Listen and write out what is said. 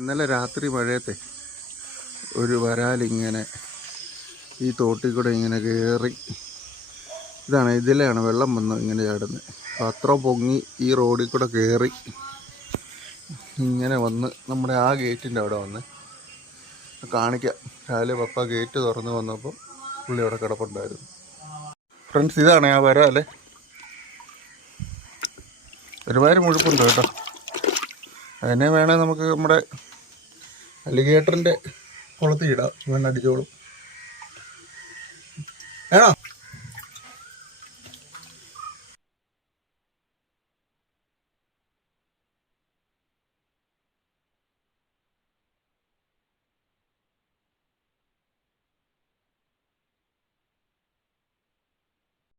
ഇന്നലെ രാത്രി മഴയത്തെ ഒരു വരാലിങ്ങനെ ഈ തോട്ടിൽ കൂടെ ഇങ്ങനെ കയറി. ഇതിലാണ് വെള്ളം വന്ന് ഇങ്ങനെ ചാടുന്നത്. അപ്പോൾ അത്ര പൊങ്ങി ഈ റോഡിൽ കൂടെ കയറി ഇങ്ങനെ വന്ന് നമ്മുടെ ആ ഗേറ്റിൻ്റെ അവിടെ വന്ന് കാണിക്കാം. രാവിലെ പപ്പ ഗേറ്റ് തുറന്ന് വന്നപ്പോൾ പുള്ളി അവിടെ കിടപ്പുണ്ടായിരുന്നു. ഫ്രണ്ട്സ്, ഇതാണ് ആ വരാല്. ഒരുപാട് മുഴുപ്പുണ്ട് കേട്ടോ. അതിനെ വേണേൽ നമുക്ക് നമ്മുടെ അലിഗേറ്ററിൻ്റെ കുളത്തിൽ ഇടാം. മണ്ണടിച്ചോളും. വേണോ?